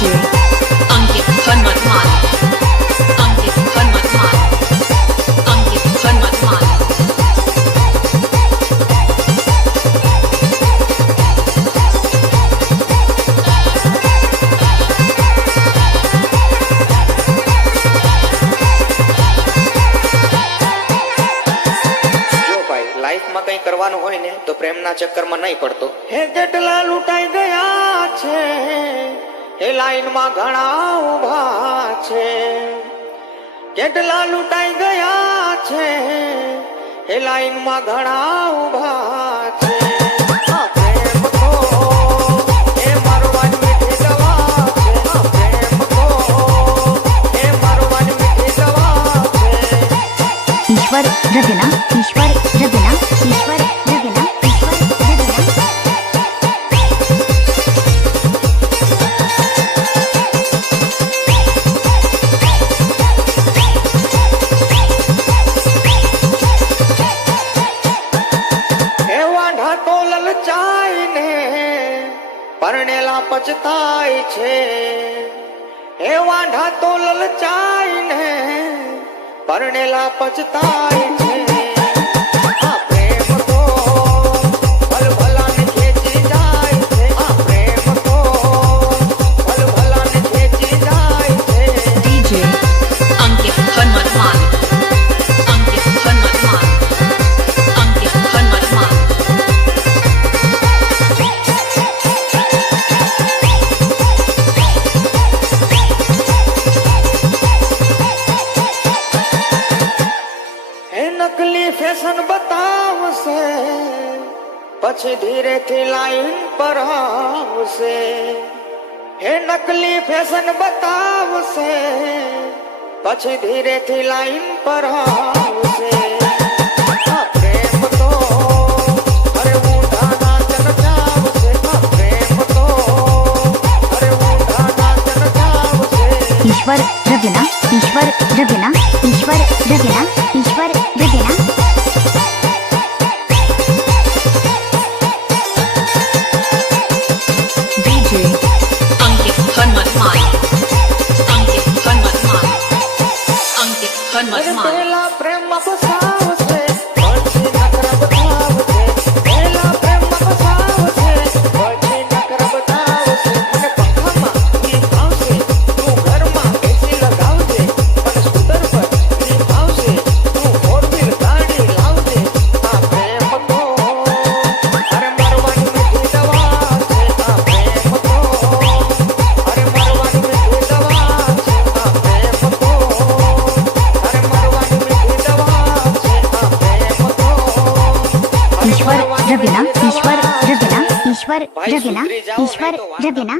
DJ Ankit Hanmatmal. Ankit Hanmatmal. Ankit Hanmatmal. લાઈફમાં કંઈ કરવાનું હોય ને તો પ્રેમના ચક્કરમાં નહીં પડતો. હે કેટલા લૂંટાઈ ગયા છે, હે લાઈનમાં ઘણા ઊભા છે. કેટલા લૂંટાઈ ગયા છે, હે લાઈનમાં ઘણા ઊભા છે. આ પ્રેમ તો એ મારવાની મીઠી દવા છે. આ પ્રેમ તો એ મારવાની મીઠી દવા છે. ईश्वर रजना ईश्वर रजना ईश्वर रजना ईश्वर रजना એ વાંઢા તો લલચાઈને પરણેલા પછતાય છે. એ વાંઢા તો લલચાઈને પરણેલા પછતાય છે. આ પ્રેમ તો ભલભલાને ખેંચી જાય છે. આ પ્રેમ તો ભલભલાને ખેંચી જાય છે. DJ Ankit Hanmatmal. Ankit Hanmatmal. Ankit Hanmatmal. હે નકલી ફેશન બતાવશે, પછી ધીરેથી લાઈન પર આવશે. હે નકલી ફેશન બતાવશે, પછી ધીરેથી લાઈન પર આવશે. આ પ્રેમ તો અરે ઊંધા નાચ નચાવશે. આ પ્રેમ તો અરે ઊંધા નાચ નચાવશે. ईश्वर रजना ईश्वर रजना ईश्वर रजना ईश्वर रजना DJ Ankit Hanmatmal. Ankit Hanmatmal. Ankit Hanmatmal. પહેલા પ્રેમમાં ફસાવશે, પછી નખરા બતાવશે. પહેલા પ્રેમમાં ફસાવશે, પછી નખરા બતાવશે. મને પંખામાં ગીત આવશે, તું ઘરમાં એસી લગાવજે. મને સ્કૂટર પર ગીત આવશે, તું ફોર વ્હીલ ગાડી લાવજે. આ પ્રેમ તો અરે મરવાની મીઠી દવા છે. આ પ્રેમ તો અરે મરવાની મીઠી દવા છે. આ પ્રેમ તો અરે મરવાની મીઠી દવા છે. આ પ્રેમ તો ईश्वर रजना ईश्वर रजना ईश्वर रजना ईश्वर रजना